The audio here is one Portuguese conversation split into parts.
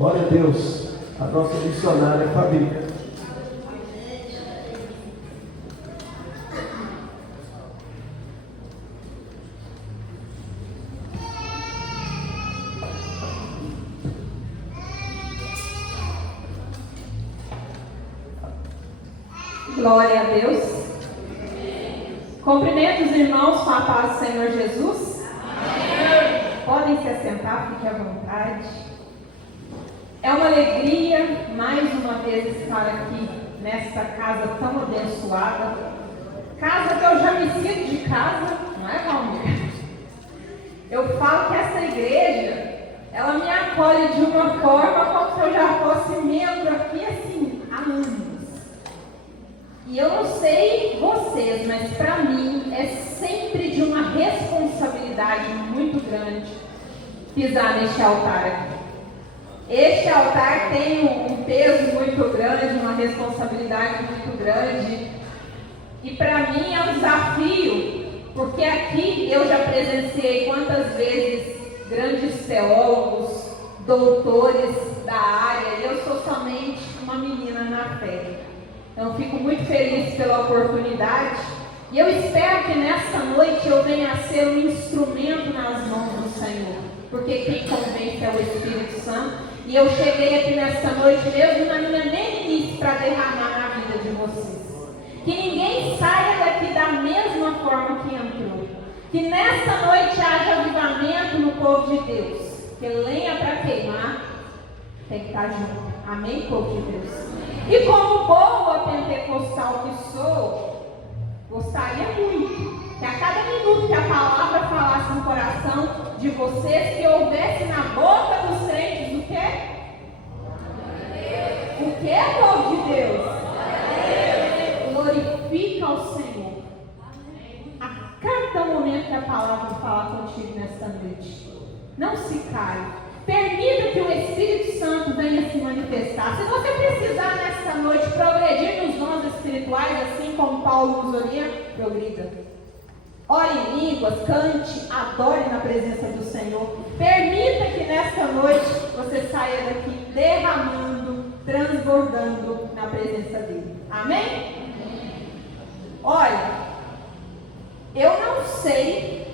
Glória a Deus. A nossa missionária Fabi. Glória a Deus. Cumprimento os irmãos com a paz do Senhor Jesus. Podem se assentar, fiquem à vontade. É uma alegria mais uma vez estar aqui nesta casa tão abençoada. Casa que eu já me sinto de casa, não é, Valmir? Eu falo que essa igreja, ela me acolhe de uma forma como se eu já fosse membro aqui assim, há anos. E eu não sei vocês, mas para mim é sempre de uma responsabilidade muito grande pisar neste altar aqui. Este altar tem um peso muito grande, uma responsabilidade muito grande. E para mim é um desafio, porque aqui eu já presenciei quantas vezes grandes teólogos, doutores da área, e eu sou somente uma menina na fé. Então, fico muito feliz pela oportunidade e eu espero que nesta noite eu venha a ser um instrumento nas mãos do Senhor, porque quem convence é o Espírito Santo. E eu cheguei aqui nesta noite mesmo na minha meninice para derramar na vida de vocês. Que ninguém saia daqui da mesma forma que entrou. Que nesta noite haja avivamento no povo de Deus. Que lenha para queimar tem que estar junto. Amém, povo de Deus? E como boa pentecostal que sou, gostaria muito que a cada minuto que a palavra falasse no coração de vocês, que houvesse na boca dos crentes o quê? O que, povo de Deus? Glorifica ao Senhor. A cada momento que a palavra falar contigo nesta noite, não se caia. Permita que o Espírito Santo venha se manifestar. Se você precisar nessa noite progredir nos dons espirituais, assim como Paulo nos orienta, progrida. Ore em línguas, cante, adore na presença do Senhor. Permita que nessa noite você saia daqui derramando, transbordando na presença dele. Amém? Olha, eu não sei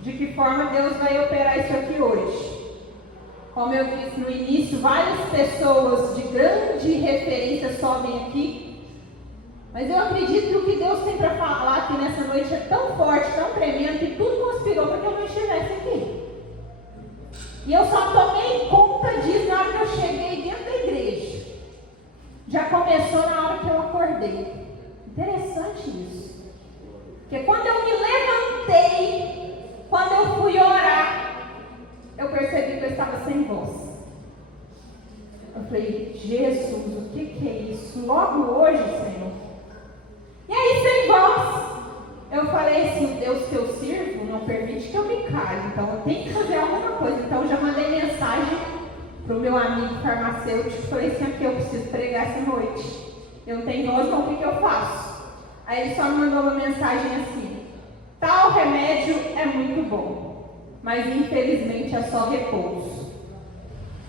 de que forma Deus vai operar isso aqui hoje. Como eu disse no início, várias pessoas de grande referência sobem aqui. Mas eu acredito que o que Deus tem para falar aqui nessa noite é tão forte, tão tremendo, que tudo conspirou para que eu não estivesse aqui. E eu só tomei conta disso na hora que eu cheguei dentro da igreja. Já começou na hora que eu acordei. Interessante isso. Porque quando eu me levantei, quando eu fui orar, eu percebi que eu estava sem voz. Eu falei, Jesus, o que é isso? Logo hoje, Senhor. E aí, sem voz, eu falei assim, o Deus que eu sirvo não permite que eu me cale, então eu tenho que fazer alguma coisa. Então eu já mandei mensagem para o meu amigo farmacêutico, falei assim, aqui eu preciso pregar essa noite. Eu não tenho voz, não, o que eu faço? Aí ele só me mandou uma mensagem assim, tal remédio é muito bom, mas infelizmente é só repouso.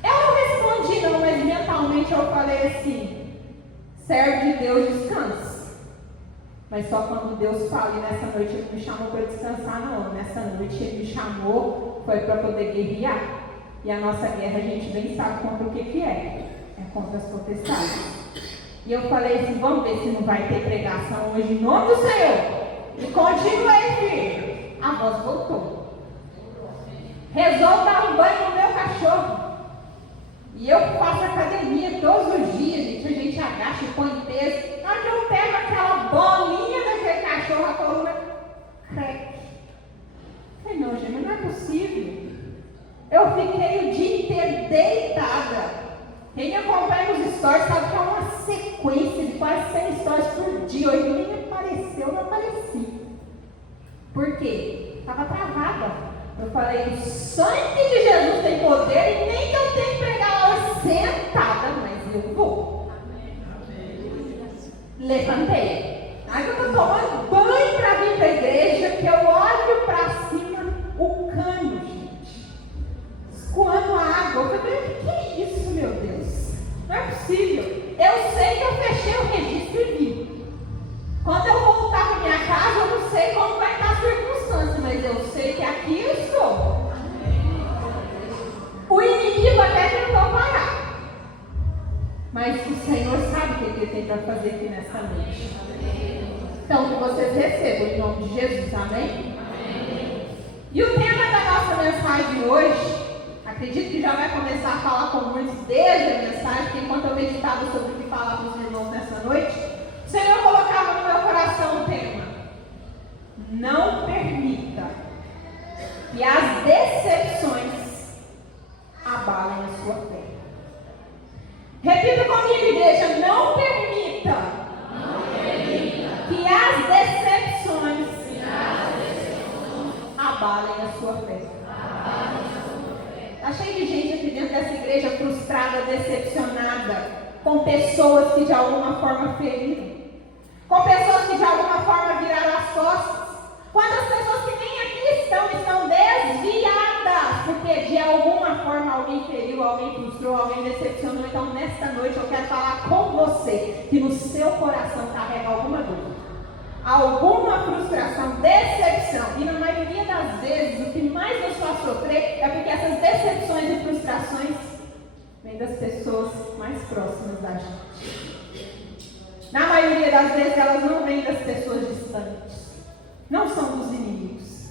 Eu não respondi não, mas mentalmente eu falei assim, servo de Deus, descansa. Mas só quando Deus fala, e nessa noite Ele me chamou para descansar, não. Nessa noite Ele me chamou, foi para poder guerrear. E a nossa guerra a gente bem sabe contra o que é. É contra as potestades. E eu falei assim, vamos ver se não vai ter pregação hoje em nome do Senhor. E continuei firme. A voz voltou. Resolvo dar um banho no meu cachorro. E eu faço academia todos os dias, gente. A gente agacha e põe peso. Na hora que eu pego aquela bolinha daquele cachorro, a coluna crack. Falei, não, gente, mas não é possível. Eu fiquei o dia inteiro deitada. Quem me acompanha nos stories sabe que é uma sequência de quase 100 stories por dia. Hoje nem apareceu, não apareci. Por quê? Estava travada. Eu falei, o sangue de Jesus tem poder e nem que eu tenho que pregar a hora sentada, mas eu vou. Levantei. Aí eu estou tomando banho para vir para a igreja, que eu olho para cima, o cano, gente, escoando água. Eu falei, o que é isso, meu Deus? tem para fazer aqui nesta noite. Então, que vocês recebam em nome de Jesus, amém? E o tema da nossa mensagem hoje, acredito que já vai começar a falar com muitos desde a mensagem, porque enquanto eu meditava sobre o que falava os irmãos nessa noite, o Senhor colocava no meu coração o tema: não permita que as decepções abalem a sua fé. Repita comigo, igreja: não permita que as decepções abalem a sua fé. Está cheio de gente aqui dentro dessa igreja frustrada, decepcionada, com pessoas que de alguma forma feriram, com pessoas que de alguma forma viraram as costas. Quantas pessoas que nem aqui estão desviadas, porque de alguma forma alguém feriu, alguém frustrou, alguém decepcionou. Então nesta noite eu quero falar com você que no seu coração carrega alguma dor, alguma frustração, decepção. E na maioria das vezes o que mais nos faz sofrer é porque essas decepções e frustrações vêm das pessoas mais próximas da gente. Na maioria das vezes elas não vêm das pessoas distantes, não são dos inimigos,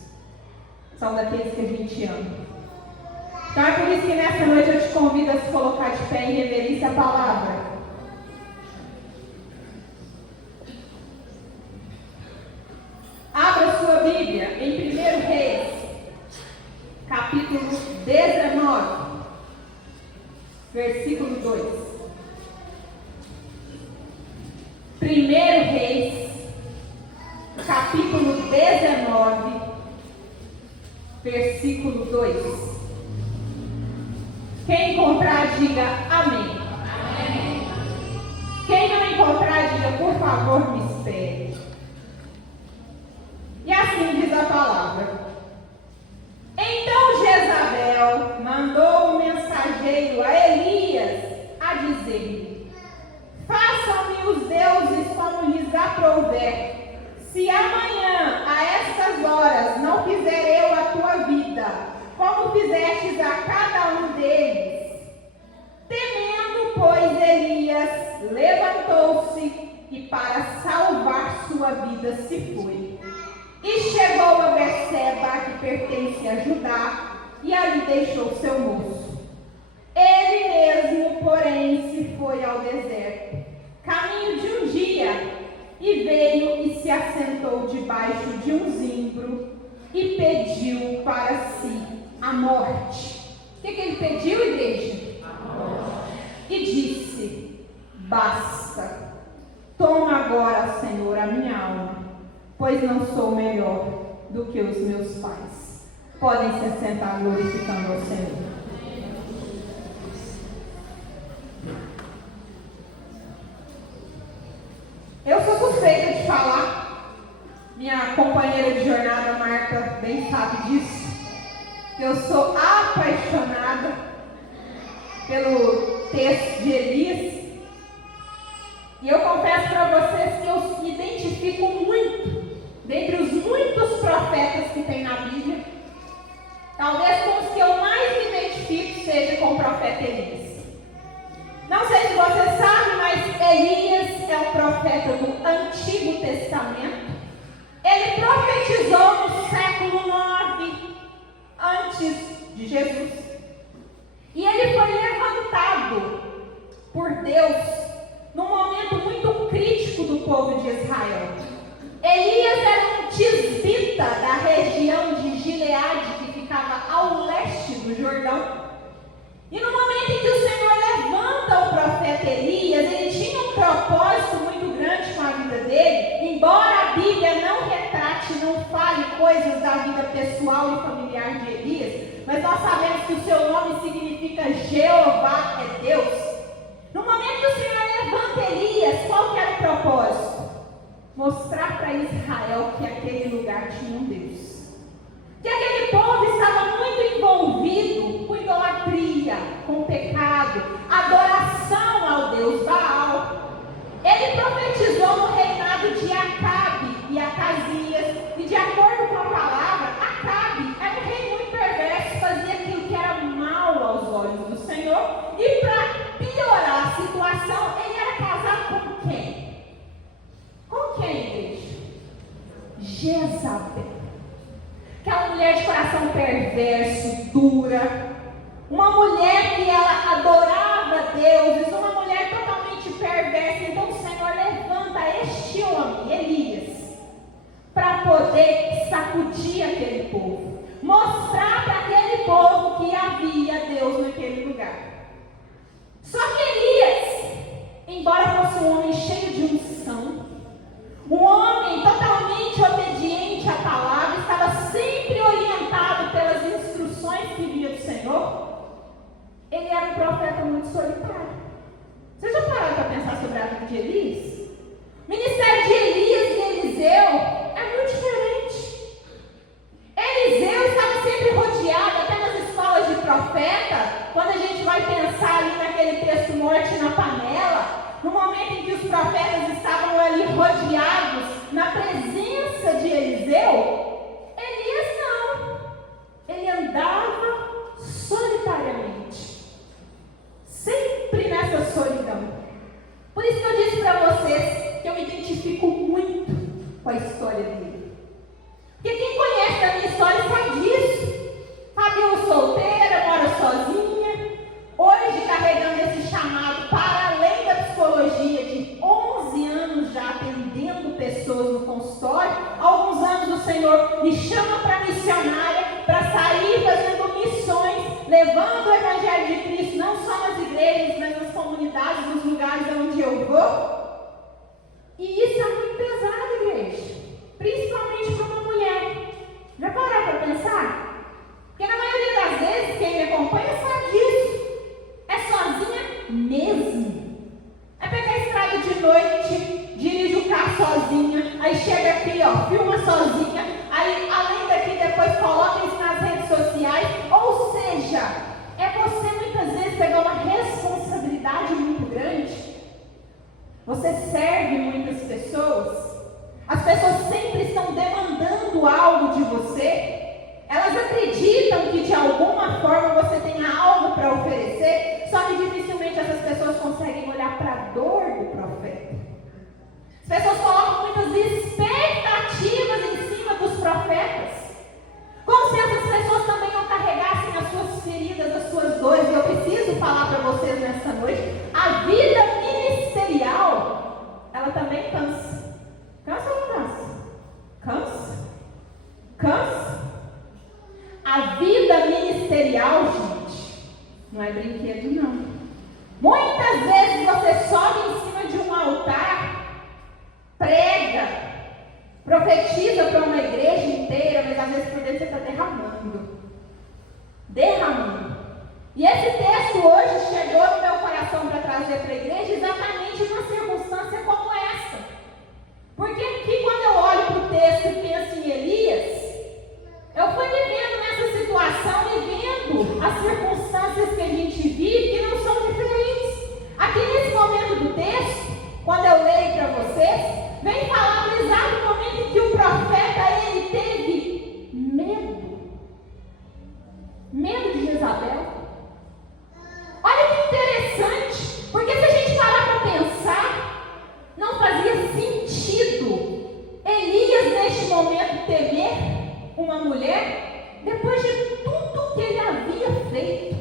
são daqueles que a gente ama. Então é por isso que nessa noite eu te convido a se colocar de pé em reverência à palavra. Abra sua Bíblia em 1 Reis, capítulo 19, versículo 2. 1 Reis, capítulo 19, versículo 2. Quem encontrar, diga amém. Amém. Quem não encontrar, diga por favor, me espere. E assim diz a palavra: então Jezabel mandou um mensageiro a Elias a dizer-lhe: façam-me os deuses como lhes aprouver, se amanhã a estas horas não fizer eu a tua vida, como fizestes a cada um deles. Temendo, pois, Elias levantou-se e para salvar sua vida se foi. E chegou a Berseba, que pertence a Judá, e ali deixou seu moço. Ele mesmo, porém, se foi ao deserto, caminho de um dia, e veio e se assentou debaixo de um zimbro, e pediu para si a morte. O que ele pediu, igreja? A morte. E disse: basta, toma agora, Senhor, a minha alma, pois não sou melhor do que os meus pais. Podem se assentar glorificando ao Senhor. Eu sou suspeita de falar, minha companheira de jornada Marta bem sabe disso. Eu sou apaixonada pelo texto de Elias. E eu confesso para vocês que eu me identifico muito, dentre os muitos profetas que tem na Bíblia, talvez com os que eu mais me identifico seja com o profeta Elias. Não sei se você sabe, mas Elias é um profeta do Antigo Testamento. Ele profetizou no século 9 antes de Jesus. E ele foi levantado por Deus num momento muito crítico do povo de Israel. Elias era um tisbita da região de Gileade, que ficava ao leste do Jordão. E no momento em que o Senhor levanta o profeta Elias, ele tinha um propósito muito grande com a vida dele, embora a Bíblia não retrate, não fale coisas da vida pessoal e familiar de Elias, mas nós sabemos que o seu nome significa Jeová é Deus. No momento que o Senhor levanta Elias, qual que era o propósito? Mostrar para Israel que aquele lugar tinha um Deus. Que aquele povo estava muito envolvido com idolatria, com pecado, adoração ao Deus Baal. Ele profetizou no reinado de Acabe e Acasias, e de acordo com a palavra, Acabe era um rei muito perverso, fazia aquilo que era mal aos olhos do Senhor, e para piorar a situação, ele era casado com quem? perverso, dura, uma mulher que ela adorava deuses, uma mulher totalmente perversa. Então o Senhor levanta este homem, Elias, para poder sacudir aquele povo, mostrar para aquele povo que havia Deus naquele lugar. Só que Elias, embora fosse um homem cheio de unção, um homem totalmente obediente à palavra, estava sempre orientado pelas instruções que vinha do Senhor, ele era um profeta muito solitário. Vocês já pararam para pensar sobre a vida de Elias? O ministério de Elias e Eliseu é muito diferente. Eliseu estava sempre rodeado, até nas escolas de profeta, quando a gente vai pensar ali naquele texto Morte na Panela, no momento em que os profetas estavam ali rodeados na presença de Eliseu, Elias não. Ele andava solitariamente, sempre nessa solidão. Por isso que eu disse para vocês que eu me identifico muito com a história dele. Porque quem conhece a minha história sabe disso. Fabiola solteira, mora sozinha, hoje carregando esse chamado para além da psicologia, de 11 anos já atendendo pessoas no consultório. Há alguns anos o Senhor me chama para missionária, para sair fazendo missões, levando o Evangelho de Cristo, não só nas igrejas, mas nas comunidades, nos lugares onde eu vou. E isso é muito pesado, igreja, principalmente para uma mulher. Já pararam para pensar? Porque na maioria das vezes, quem me acompanha sabe disso. É sozinha mesmo. É pegar a estrada de noite, dirige o carro sozinha, aí chega aqui, ó, filma sozinha, aí além daqui depois coloca isso nas redes sociais. Ou seja, é você muitas vezes pegar uma responsabilidade muito grande. Você serve muitas pessoas. As pessoas sempre estão demandando algo de você. Elas acreditam que de alguma forma você tenha algo para oferecer, só que dificilmente essas pessoas conseguem olhar para a dor do profeta. As pessoas colocam muitas expectativas em cima dos profetas, como se essas pessoas também não carregassem as suas feridas, as suas dores. E eu preciso falar para vocês nessa noite, a vida ministerial, ela também cansa. Cansa ou não cansa? Cansa? Cansa? A vida ministerial, gente, não é brinquedo, não. Muitas vezes você sobe em cima de um altar, prega, profetiza para uma igreja inteira, mas às vezes por dentro você está derramando. Derramando. E esse texto hoje chegou no meu coração para trazer para a igreja exatamente numa circunstância como essa. Porque aqui, quando eu olho para o texto e penso em Elias, eu fui vivendo nessa situação e vendo as circunstâncias que a gente vive que não são diferentes. Aqui nesse momento do texto, quando eu leio para vocês, vem falar no exato momento em que o profeta ele teve medo. Medo de Jezabel. Olha que interessante, porque se a gente parar para pensar, não fazia sentido Elias neste momento temer uma mulher, depois de tudo que ele havia feito.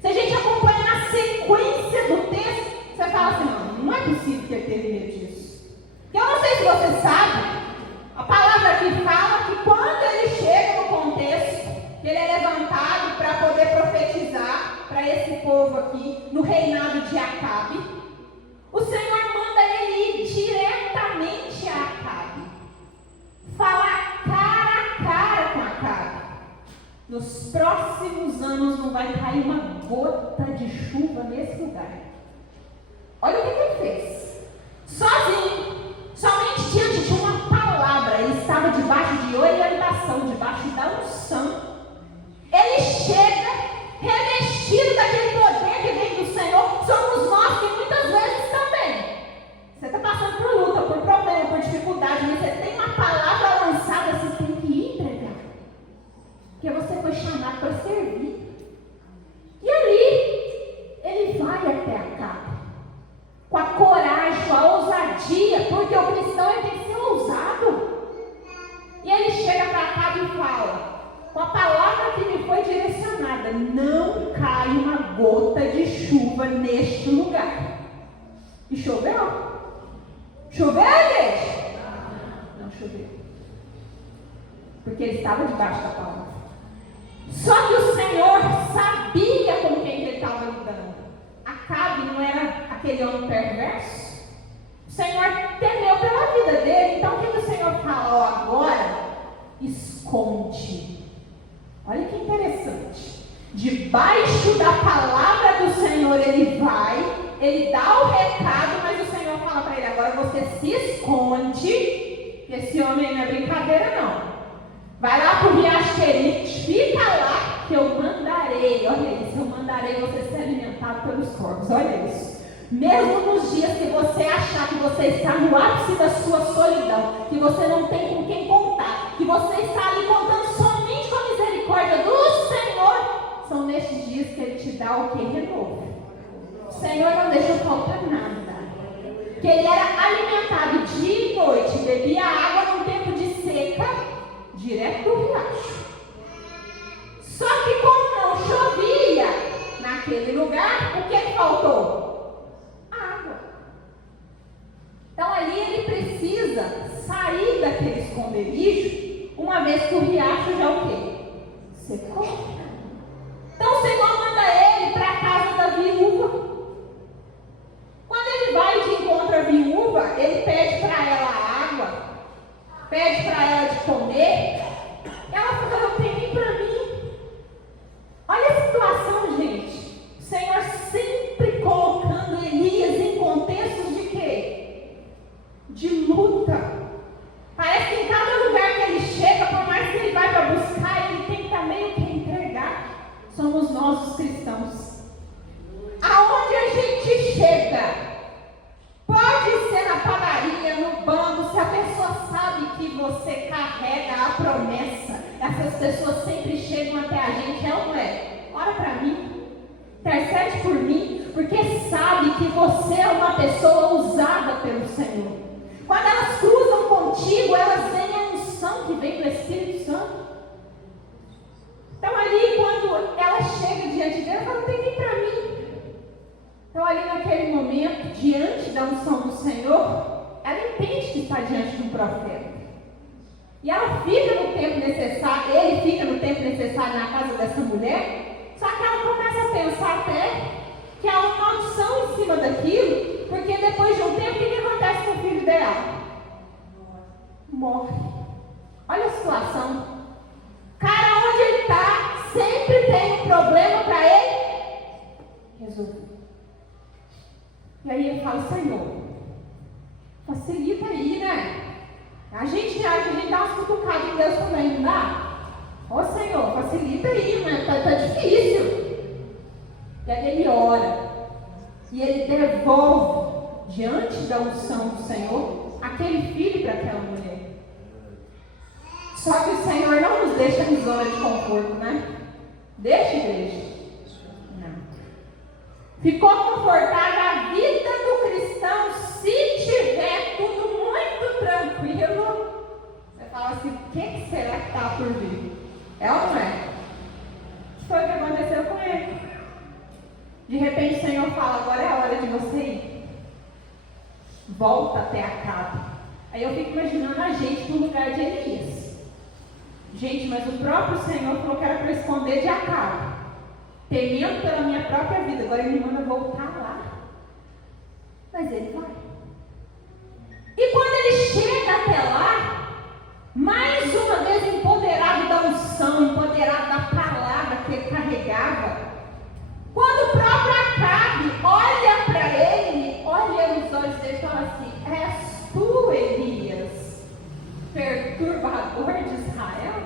Se a gente acompanha na sequência do texto, você fala assim, não é possível que ele teve medo disso. Eu não sei se você sabe, a palavra aqui fala que quando ele chega no contexto, que ele é levantado para poder profetizar para esse povo aqui, no reinado de Acabe, o Senhor manda ele ir diretamente a Acabe, falar cara a cara com Acabe. Nos próximos anos não vai cair uma gota de chuva nesse lugar. Olha o que ele fez. Sozinho, somente diante de uma palavra, ele estava debaixo de orientação, debaixo da unção. Ele chega revestido daquele poder que vem do Senhor. Somos nós que muitas vezes também. Você está passando por luta, por problema, por dificuldade, mas você tem uma palavra lançada, você tem que ir entregar. Porque você foi chamado para servir. E ali, ele vai até Acabe, com a coragem E choveu? Choveu, gente? Não choveu. Porque ele estava debaixo da palavra. Só que o Senhor sabia com quem ele estava lidando. Acabe não era aquele homem perverso? O Senhor temeu pela vida dele. Então o que o Senhor fala? Ó, agora esconde. Olha que interessante. Debaixo da palavra do Senhor ele vai, ele dá o recado, mas o Senhor fala para ele: agora você se esconde. Esse homem não é brincadeira não. Vai lá para o Riacho Querite, fica lá que eu mandarei. Olha isso, eu mandarei você ser alimentado pelos corvos. Olha isso. Mesmo nos dias que você achar que você está no ápice da sua solidão, que você não tem com quem contar, que você está ali contando somente com a misericórdia do Senhor, são nestes dias que Ele te dá o que? Renovo. O Senhor não deixou faltar nada. Que Ele era alimentado dia e noite, bebia água num tempo de seca, direto do riacho. Só que como não chovia naquele lugar, o que faltou? Água. Então ali ele precisa sair daquele esconderijo, uma vez que o riacho já o quê? Secou. Então o Senhor manda ele para a casa da viúva. Quando ele vai de encontro à viúva, ele pede para ela água, pede para ela de comer. Ela fala: não tem nem para mim. Olha a situação, gente. O Senhor sempre colocando Elias em contextos de quê? De luta. Parece que em cada lugar que ele chega, por mais que ele vai para buscar, ele tem também o que entregar. Somos nós os cristãos. Aonde a gente chega, pode ser na padaria, no banco, se a pessoa sabe que você carrega a promessa, essas pessoas sempre chegam até a gente, é ou não é? Ora para mim, intercede por mim, porque sabe que você é uma pessoa usada pelo Senhor. Quando elas cruzam contigo, elas veem a unção que vem do Espírito Santo. Então ali, quando ela chega diante dele, ela fala: não tem nem para mim. Então ali naquele momento, diante da unção do Senhor, ela entende que está diante de um profeta. E ela fica no tempo necessário, ele fica no tempo necessário na casa dessa mulher, só que ela começa a pensar até que há uma maldição em cima daquilo, porque depois de um tempo, o que acontece com o filho dela? Morre. Olha a situação. Cara, onde ele está, sempre tem um problema para ele resolver. E aí ele fala: Senhor, facilita aí, né? A gente acha que a gente dá umas cutucadas em Deus também, não dá? Ô Senhor, facilita aí, né? Tá difícil. E aí ele ora. E ele devolve, diante da unção do Senhor, aquele filho para aquela mulher. Só que o Senhor não nos deixa em zona de conforto, né? Deixa, igreja. Ficou confortável a vida do cristão se tiver tudo muito tranquilo. Você fala assim: o que será que está por vir? É ou não é? Foi o que aconteceu com ele. De repente o Senhor fala: agora é a hora de você ir. Volta até Acabe. Aí eu fico imaginando a gente no lugar de Elias. Gente, mas o próprio Senhor falou que era para esconder de Acabe, temendo pela minha própria vida. Agora ele me manda voltar lá. Mas ele vai. E quando ele chega até lá, mais uma vez empoderado da unção, empoderado da palavra que ele carregava, quando o próprio Acabe olha para ele, olha nos olhos dele e fala assim: és tu, Elias, perturbador de Israel?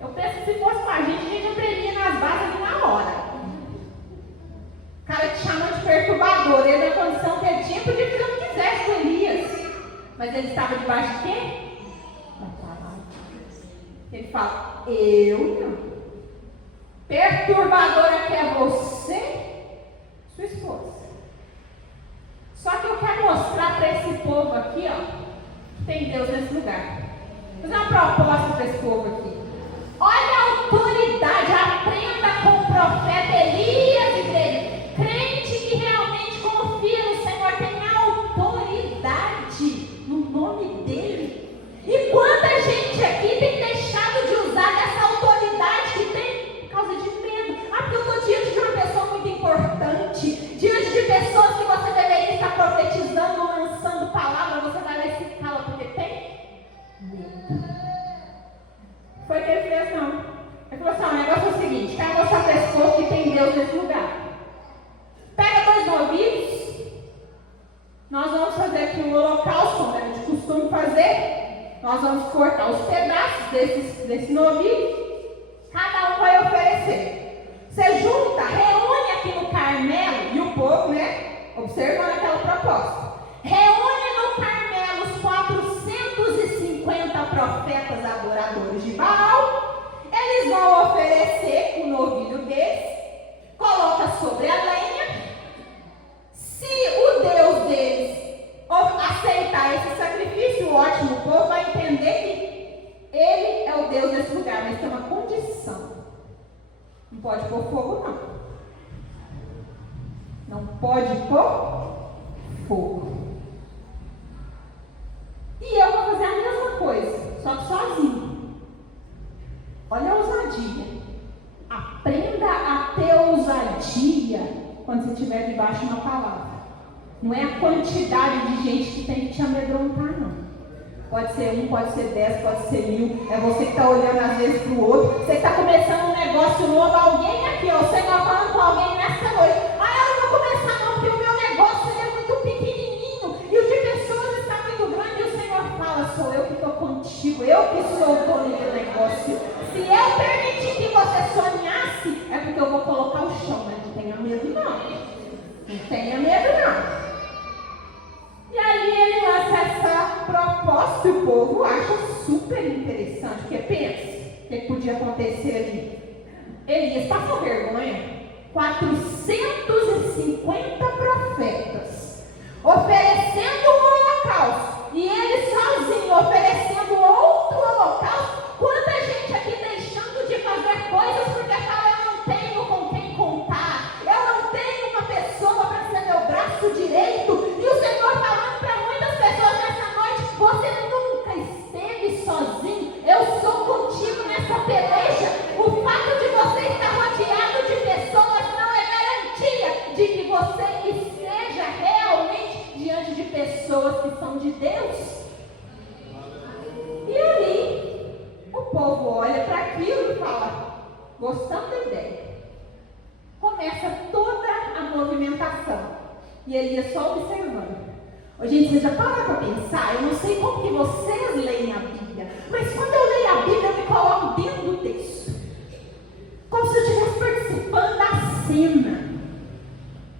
Eu penso que se fosse com a gente aprenia nas bases ali na hora. O cara te chama de perturbador. Ele, na condição que ele tinha, podia fazer o que quisesse com Elias. Mas ele estava debaixo de quê? Da palavra. Ele fala: eu não. Perturbadora que é você, sua esposa. Só que eu quero mostrar para esse povo aqui, ó, que tem Deus nesse lugar. Vou fazer uma proposta para esse povo aqui. Olha a autoridade, aprenda com o profeta Elias, igreja. Crente que realmente confia no Senhor, novilhos, nós vamos fazer aqui um holocausto, como é de costume fazer. Nós vamos cortar os pedaços desse novilho, cada um vai oferecer. Você junta, reúne aqui no Carmelo, e o povo, né, observando aquela proposta. Reúne no Carmelo os 450 profetas adoradores de Baal. Eles vão oferecer o novilho deles, coloca sobre a lenha. Se o Deus deles aceitar esse sacrifício, ótimo, o povo vai entender que ele é o Deus desse lugar, mas tem uma condição: não pode pôr fogo, não pode pôr fogo. E eu vou fazer a mesma coisa, só que sozinho. Olha a ousadia. Aprenda a ter ousadia quando você estiver debaixo de uma palavra. Não é a quantidade de gente que tem que te amedrontar, não. Pode ser 1, pode ser 10, pode ser 1000. É você que está olhando às vezes para o outro. Você está começando um negócio novo. Alguém aqui, ó, você está falando com alguém nessa noite. Eu não vou começar não, porque o meu negócio é muito pequenininho. E o de pessoas está muito grande. E o Senhor fala: sou eu que estou contigo. Eu que sou o dono do negócio. Se eu permitir que você sonhasse, é porque eu vou colocar o chão. Mas não tenha medo, não. Não tenha medo, não. E aí ele lança essa proposta e o povo acha super interessante, porque pensa, o que podia acontecer ali? Elias passou vergonha. 450 profetas oferecendo um holocausto e ele sozinho oferecendo outro holocausto. Quanta gente aqui deixando de fazer coisas porque fala: eu não tenho com quem contar, eu não tenho uma pessoa para ser meu braço direito. E o Senhor falando para muitas pessoas nessa noite: você nunca esteve sozinho, eu sou contigo nessa peleja. O fato de você estar rodeado de pessoas não é garantia de que você esteja realmente diante de pessoas que são de Deus. E aí, o povo olha para aquilo e fala: gostando da ideia. Começa toda a movimentação. E Elias só observando. Gente, vocês já pararam para pensar? Eu não sei como que vocês leem a Bíblia, mas quando eu leio a Bíblia, eu me coloco dentro do texto, como se eu estivesse participando da cena.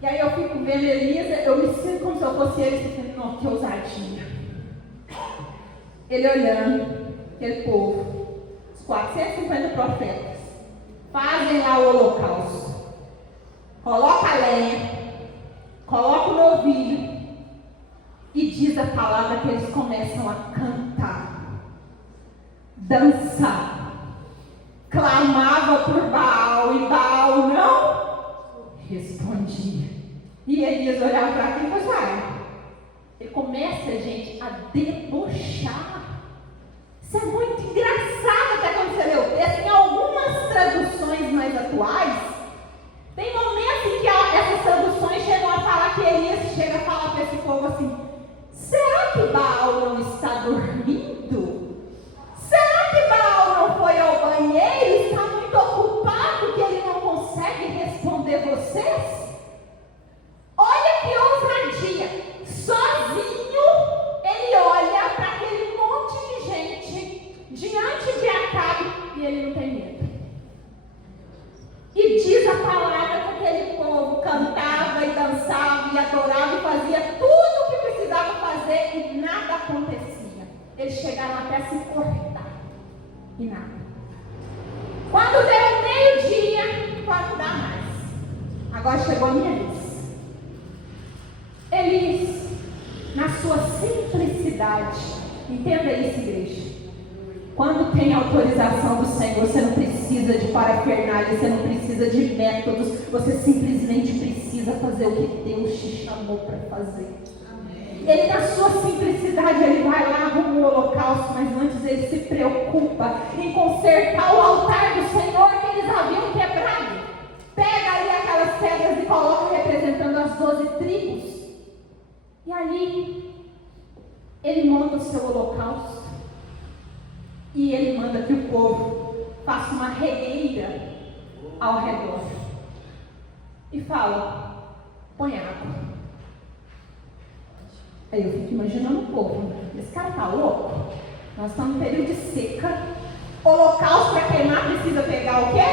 E aí eu fico vendo Elias, eu me sinto como se eu fosse ele, dizendo: não, que ousadia. Ele olhando, aquele povo, os 450 profetas, fazem lá o holocausto, coloca a lenha, coloca o novilho, e diz a palavra que eles começam a cantar, dançar, clamava por Baal, e Baal não respondia. E Elias olhava para aquilo e falava: ele começa, gente, a debochar. Isso é muito engraçado até quando você lê o texto. Em algumas traduções mais atuais, tem momentos em que essas traduções chegam a falar que Elias chega a falar para esse povo assim: será que Baal não está dormindo? Será que Baal não foi ao banheiro e está muito ocupado que ele não consegue responder vocês? Olha que ousadia! Sozinho ele olha para aquele monte de gente diante de Acabe e ele não tem medo. E diz a palavra que aquele povo cantava e dançava e adorava e fazia tudo o que precisava fazer e nada acontecia. Eles chegaram até a se cortar e nada. Quando deu meio-dia, pode dar mais. Agora chegou a minha vez. Elias, na sua simplicidade, entenda isso, igreja. Quando tem autorização do Senhor, você não precisa de parafernália, você não precisa de métodos, você simplesmente precisa fazer o que Deus te chamou para fazer. Amém. Ele, na sua simplicidade, ele vai lá, arruma o holocausto, mas antes ele se preocupa em consertar o altar do Senhor que eles haviam quebrado. Pega ali aquelas pedras e coloca representando as 12 tribos. E ali, ele monta o seu holocausto. E ele manda que o povo faça uma regueira ao redor. E fala: põe água. Aí eu fico imaginando o povo, esse cara tá louco? Nós estamos em período de seca. Holocausto para queimar precisa pegar o quê?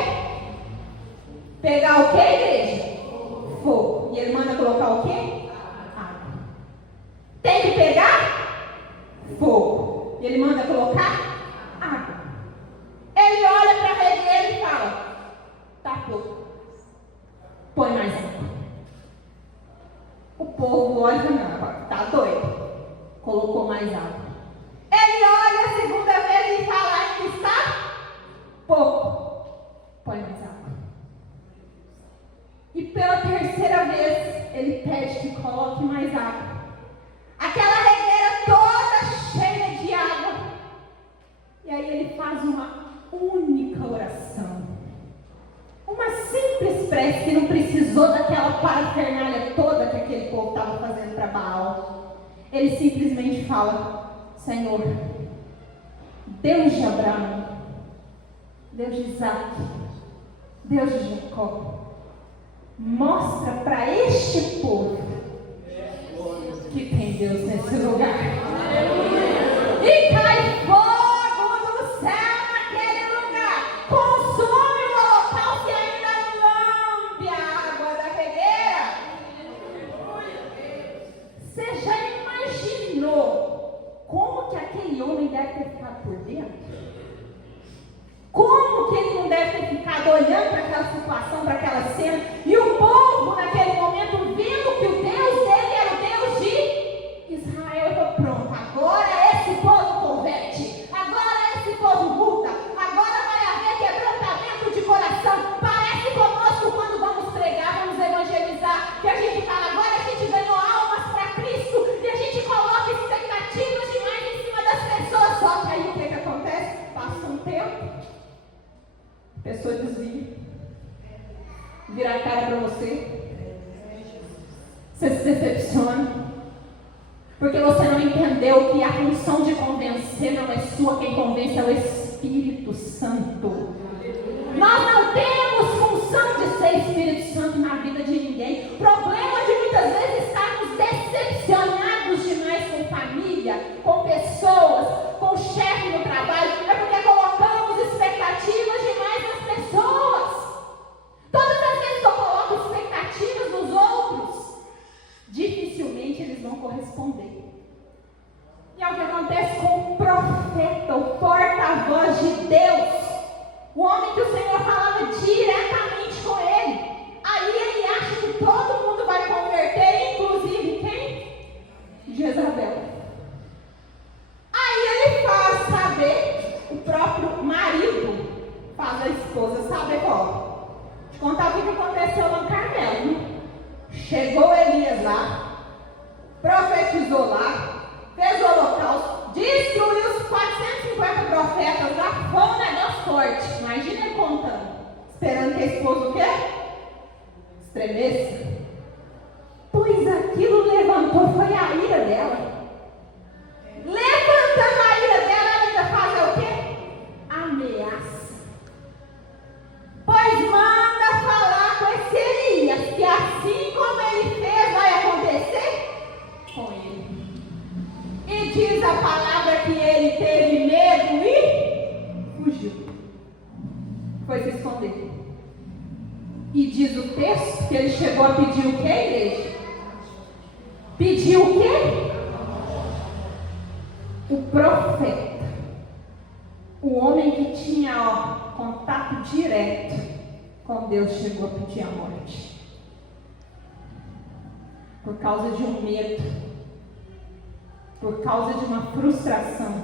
Pegar o quê, igreja? Fogo. E ele manda colocar o quê? Água. Tem que pegar? Fogo. E ele manda colocar água. Ele olha para a regueira e fala: tá pouco. Põe mais água. O povo olha e fala: tá doido. Colocou mais água. Ele olha a segunda vez e fala: ainda está pouco. Põe mais água. E pela terceira vez ele pede que coloque mais água. Aquela regueira toda cheia de água. E aí ele faz uma única oração. Uma simples prece que não precisou daquela parafernália toda que aquele povo estava fazendo para Baal. Ele simplesmente fala: Senhor, Deus de Abraão, Deus de Isaac, Deus de Jacó, mostra para este povo que tem Deus nesse lugar. E cai fogo do céu naquele lugar, consome o holocausto e ainda lambe a água da regueira. Você já imaginou como que aquele homem deve ter ficado por dentro? Como que ele não deve ter ficado olhando para aquela situação, para aquela cena, e o povo naquele momento vendo que o Deus dele era o Deus de Israel? Eu falei: pronto, agora esse povo converte, agora esse povo muda, agora vai haver quebrantamento de coração. Parece conosco quando vamos pregar, vamos evangelizar, que a gente fala: agora a gente ganhou almas para Cristo, e a gente coloca expectativas demais em cima das pessoas. Só que aí o que acontece? Passa um tempo, a pessoa desvia, vira a cara para você, você se decepciona, porque você não entendeu que a função de convencer não é sua, quem convence é o Espírito Santo. Nós não temos função de ser Espírito Santo na vida de ninguém. O problema de muitas vezes estarmos decepcionados demais com família, com pessoas, com o chefe no trabalho, é porque colocamos expectativas demais nas pessoas. Todas as vezes que eu coloco expectativas nos outros, dificilmente eles vão corresponder. E é o que acontece com o profeta, o porta-voz de Deus, o homem que o Senhor falava diretamente com ele. Aí ele acha que todo mundo vai converter, inclusive quem? Jezabel. Aí ele faz saber, o próprio marido faz a esposa saber qual. Te contar o que aconteceu lá no Carmelo. Chegou Elias lá, profetizou lá, fez o holocausto, destruiu os 450 profetas lá, foi um negócio forte. Imagina ele contando, esperando que a esposa o quê? Estremesse. Pois aquilo levantou, foi a ira dela. Levantando a ira dela, ela ainda faz o quê? Ameaça. Pois manda falar com esse Elias, que assim como ele fez, vai acontecer com ele. E diz a palavra que ele teve medo e fugiu. Foi se esconder. E diz o texto que ele chegou a pedir o quê, igreja? Pediu o quê? O profeta. O homem que tinha, contato direto com Deus, chegou a pedir a morte. Por causa de um medo. Por causa de uma frustração.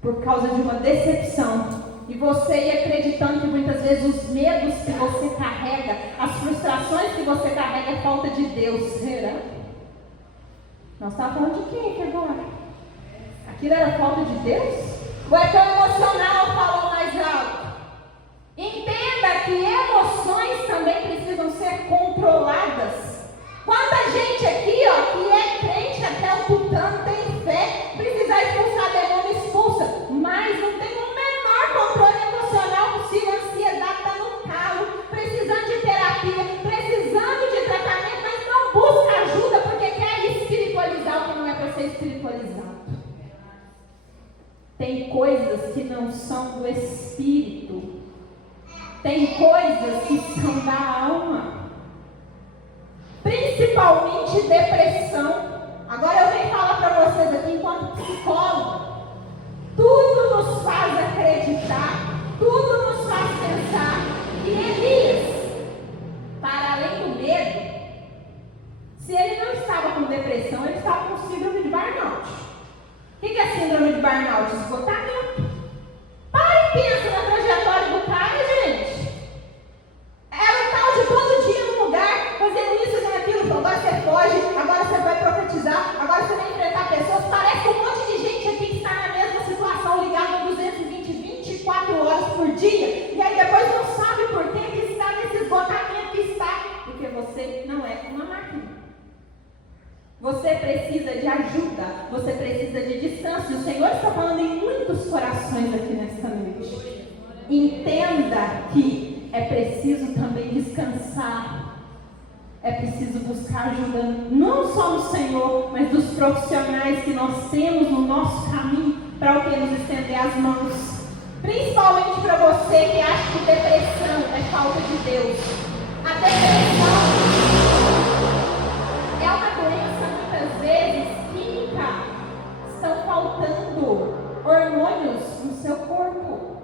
Por causa de uma decepção. E você ir acreditando que muitas vezes os medos que você carrega, as frustrações que você carrega é falta de Deus. Será? Nós estávamos falando de quem aqui agora? Aquilo era falta de Deus? Ou é tão emocional, falou mais alto? Entenda que emoções também precisam ser controladas. Quanta gente aqui, que é crente até o tutano, tem fé, precisar expulsar demônio, expulsa, mas não tem o menor controle emocional possível. A ansiedade está no calo, precisando de terapia, precisando de tratamento, mas Tem coisas que não são do espírito. Tem coisas que são da alma. Principalmente depressão. Agora eu venho falar para vocês aqui enquanto psicólogo. Tudo nos faz acreditar, tudo nos faz pensar que Elias, para além do medo, se ele não estava com depressão, ele estava com síndrome de burnout. O que é síndrome de burnout? Esgotamento. Para e pensa na trajetória do cara, gente. Era um tal de todo dia no lugar, fazendo isso, fazendo aquilo. Agora você foge, agora você vai profetizar, agora você vai enfrentar pessoas. Parece um monte de gente aqui que está na mesma situação, ligada 24 horas por dia, e aí depois não sabe por que está nesse esgotamento que está. Porque você não é uma máquina. Você precisa de ajuda, você precisa de distância. O Senhor está falando em muitos corações aqui nesta noite. Entenda que é preciso também descansar. É preciso buscar ajuda, não só no Senhor, mas dos profissionais que nós temos no nosso caminho, para o que nos estender as mãos. Principalmente para você que acha que depressão é falta de Deus. A depressão é uma doença muitas vezes química. Estão faltando hormônios no seu corpo.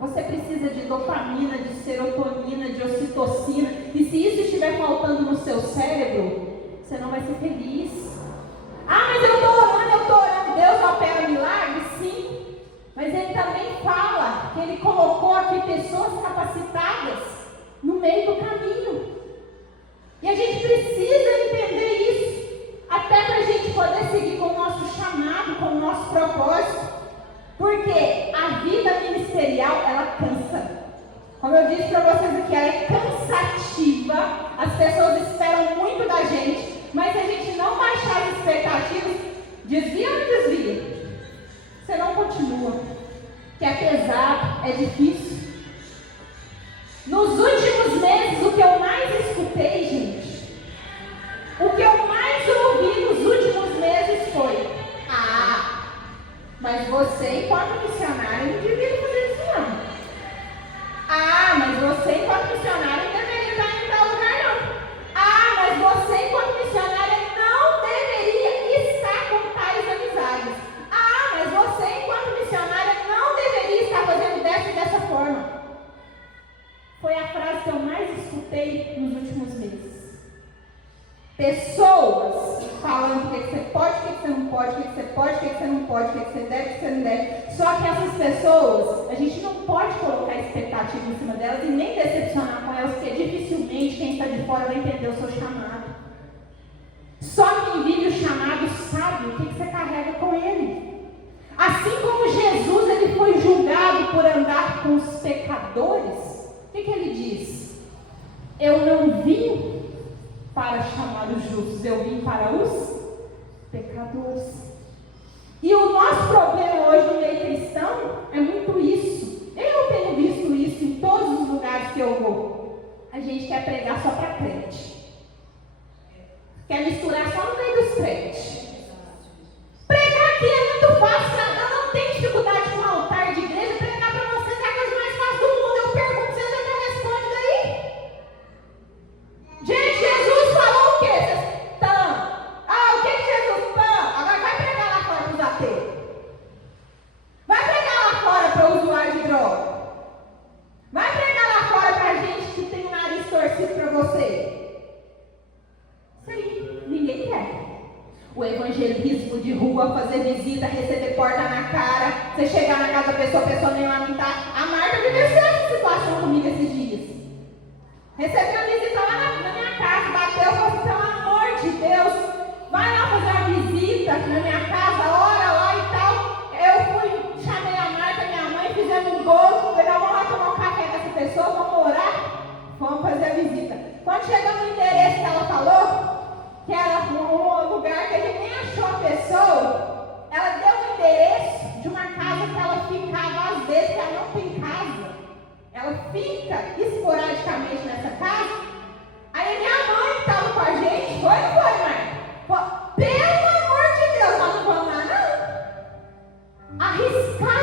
Você precisa de dopamina, de serotonina, de ocitocina. E se isso estiver faltando no seu cérebro, você não vai ser feliz. Ah, mas eu estou orando, Deus opera milagres? Sim. Mas ele também fala que ele colocou aqui pessoas capacitadas no meio do caminho. E a gente precisa entender isso, até para a gente poder seguir com o nosso chamado, com o nosso propósito. Porque a vida ministerial, ela cansa. Como eu disse para vocês aqui, ela é cansativa. As pessoas esperam muito da gente, mas se a gente não baixar as expectativas, desvia ou não desvia? Você não continua, que é pesado, é difícil. Nos últimos meses, o que eu mais escutei, gente, o que eu mais ouvi nos últimos meses foi: mas você, enquanto missionário, não devia fazer isso não. Mas você, enquanto missionário, não deveria estar em tal lugar não. Mas você, enquanto missionária, não deveria estar com tais amizades. Mas você, enquanto missionária, não deveria estar fazendo dessa e dessa forma. Foi a frase que eu mais escutei nos últimos meses. Pessoas falando o que você pode, o que você não pode, o que você pode, o que você não pode, o que você deve, o que você não deve. Só que essas pessoas, a gente não pode colocar expectativa em cima delas e nem decepcionar com elas, porque dificilmente quem está de fora vai entender o seu chamado. Só quem vive o chamado sabe o que você carrega com ele. Assim como Jesus, ele foi julgado por andar com os pecadores, o que ele diz? Eu não vim para chamar os justos, eu vim para os pecadores. E o nosso problema hoje no meio cristão é muito isso. Eu tenho visto isso em todos os lugares que eu vou. A gente quer pregar só para crente. Quer misturar só no meio dos crentes. Pregar aqui é muito fácil. Eu não tenho dificuldade com o altar de igreja. Pregar para vocês é a coisa mais fácil do mundo. Eu pergunto, vocês até respondem daí. Gente, Jesus falou o quê? O que Jesus? Agora vai pregar lá fora para os ateus. Vai pregar lá fora para o usuário de droga. Vai pregar lá fora para a gente que tem o nariz torcido para você. Sim, ninguém quer. O evangelismo de rua, fazer visita, receber porta na cara, você chegar na casa da pessoa, a pessoa nem lá não está. A Marta vivenciou essa situação comigo esses dias. Recebi uma visita lá na minha casa, bateu, falou assim: pelo amor de Deus, vai lá fazer uma visita na minha casa, ora lá e tal. Eu fui, chamei a Marta, minha mãe, fizemos um bolo, falei: vamos lá tomar um café com essa pessoa, vamos orar, vamos fazer a visita. Quando chegamos no endereço que ela falou, que era um lugar que a gente nem achou a pessoa, ela deu o endereço de uma casa que ela ficava às vezes, que ela não tem casa. Ela fica esporadicamente nessa casa. Aí minha mãe que estava com a gente, foi ou não foi, mãe? Pelo amor de Deus, nós não vamos lá não. Arriscar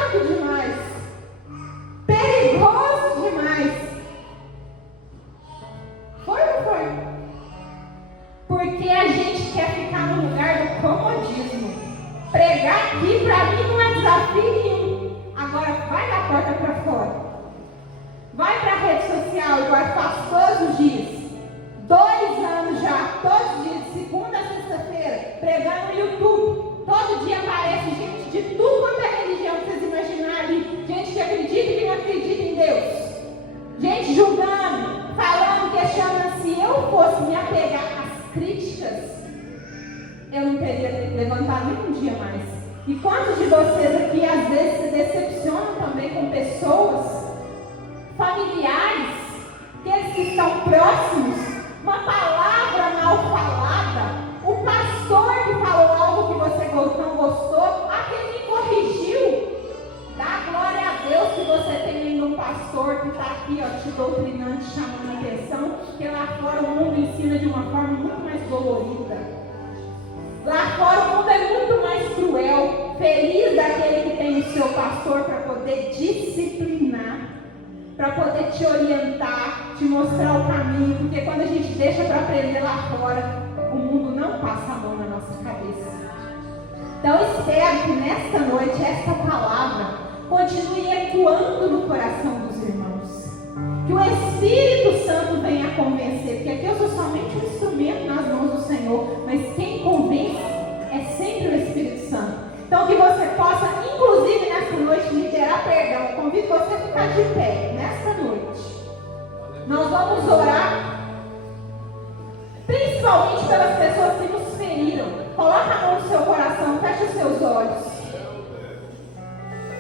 Porque a gente quer ficar no lugar do comodismo. Pregar aqui para mim não é desafio nenhum. Agora vai da porta para fora. Vai para a rede social, igual faz todos os dias. 2 anos já, todos os dias, de segunda a sexta-feira, pregando no YouTube. Todo dia aparece gente de tudo quanto é religião que vocês imaginarem. Gente que acredita e que não acredita em Deus. Gente julgando, falando, questionando. Se eu fosse me apegar às críticas, eu não teria levantado nem um dia mais. E quantos de vocês aqui às vezes se decepcionam também com pessoas, familiares, aqueles que estão próximos, uma palavra mal falada, o pastor que falou algo que você não gostou, aquele que corrigiu. Dá glória a Deus que você tem ainda um pastor que está aqui, ó, te doutrinando, te chamando a atenção, porque lá fora o mundo ensina de uma forma muito mais dolorida. Lá fora o mundo é muito mais cruel. Feliz daquele que tem o seu pastor para poder disciplinar, para poder te orientar, te mostrar o caminho, porque quando a gente deixa para aprender lá fora, o mundo não passa a mão na nossa cabeça. Então espero que nesta noite esta palavra continue ecoando no coração dos irmãos, que o Espírito Santo venha convencer, porque aqui eu sou somente um instrumento nas mãos do Senhor, mas quem convence é sempre o Espírito Santo. Então que você possa, inclusive nessa noite, liberar perdão. Eu convido você a ficar de pé nessa noite. Nós vamos orar principalmente pelas pessoas que nos feriram. Coloca a mão no seu coração, feche os seus olhos.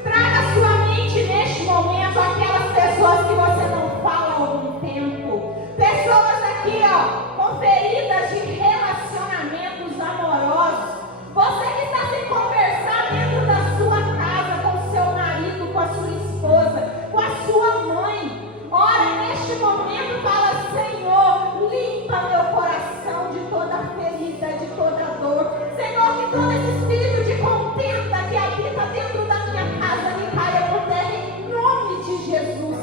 Traga à sua mente neste momento aquelas pessoas que você não fala há algum tempo. Pessoas aqui, ó, com feridas de relacionamentos amorosos. Você que está sem conversar dentro da sua casa com o seu marido, com a sua esposa, com a sua mãe. Ora neste momento, fala: Senhor, limpa meu coração de toda ferida, de toda dor. Senhor, que todo esse espírito de contenda que habita dentro da minha casa me caia por terra em nome de Jesus.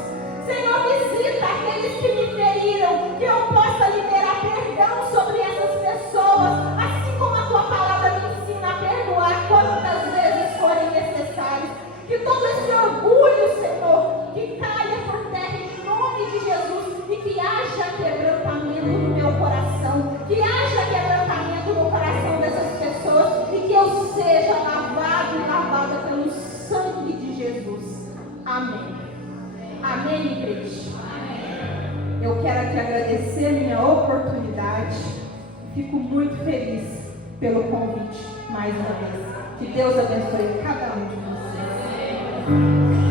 Senhor, visita aqueles que me feriram, que eu possa liberar perdão sobre essas pessoas, assim como a tua palavra me ensina a perdoar quantas vezes forem necessárias. Que todo esse orgulho, Senhor, que caia por terra em nome de Jesus, e que haja quebrantamento no meu coração, que haja quebrantamento no coração dessas pessoas, e que eu seja lavado e lavada pelo sangue de Jesus. Amém. Amém, igreja? Amém. Eu quero aqui agradecer a minha oportunidade. Fico muito feliz pelo convite mais uma vez. Que Deus abençoe cada um de vocês.